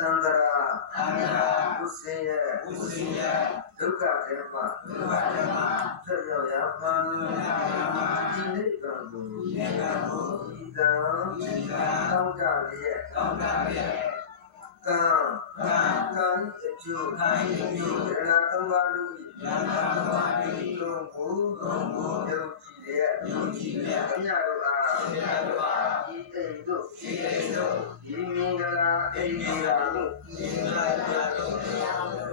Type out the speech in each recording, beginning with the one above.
တန္တရာဥစေယဒုက္ခဓမ္မဆက်ရောက်ရမှန်ဒီနိဗ္ဗာန်ကိုဤတံတောင်းကြလျက်ကံအကျိုးရဏသုံးပါးတို့၏လုံးကိုယုံကြည်လျက်အမြတ်တို့အားဤတိတ်တို့ဒီမင်္ဂလာအိမ်တို့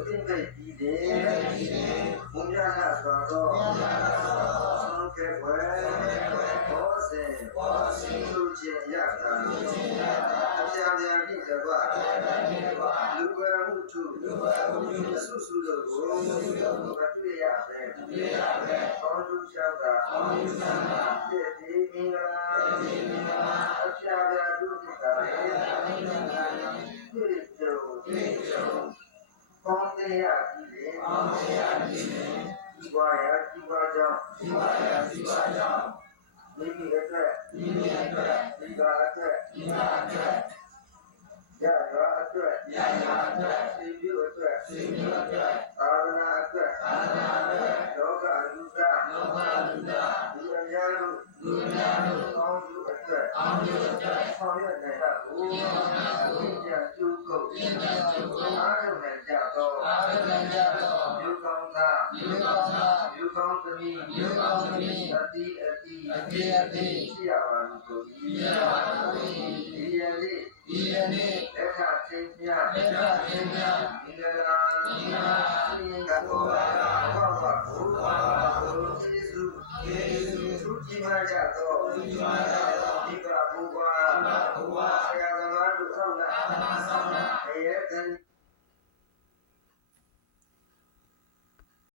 သင်္ကိတ်ပြီးတယ်ဘုရားနာစွာသောသောကဲ့ွယ်ဘောဇင်သူချင်းရတာအပြာပြာတိတကွလူဝဲမှုထုစုစုတို့ကိုမတွေ့ရပဲကောင်းကျိုးချမ်းသာပြည့်တည်မင်္ဂလာအပြာပြာတုတိတာတွေ့ကြုံပေါင်းတရားကြည့်လေဝါရကြည့်ပါကြောင်းမိမိအတွက်ဒီကာအတွက်ရရွာအတွက်စေပြုအတွက်သာသနာအတွက်လောကလူသားဒီအများတို့ကောင်းကျိုးအတွက်ဆောင်ရွက်နိုင်တာကိုကျင့်ကြံကြိုးကုပ်အားထုတ်နိုင်ကြသောမြို့ကောင်းသားမြို့ကောင်းသမီးအတိရှိရပါလို့ဆိုဒီရန်လေးလက်ထချင်းများမင်္ဂလာရှင်ကတော့ဘာကိုကျေးဇူးသူကြည်မားကြသော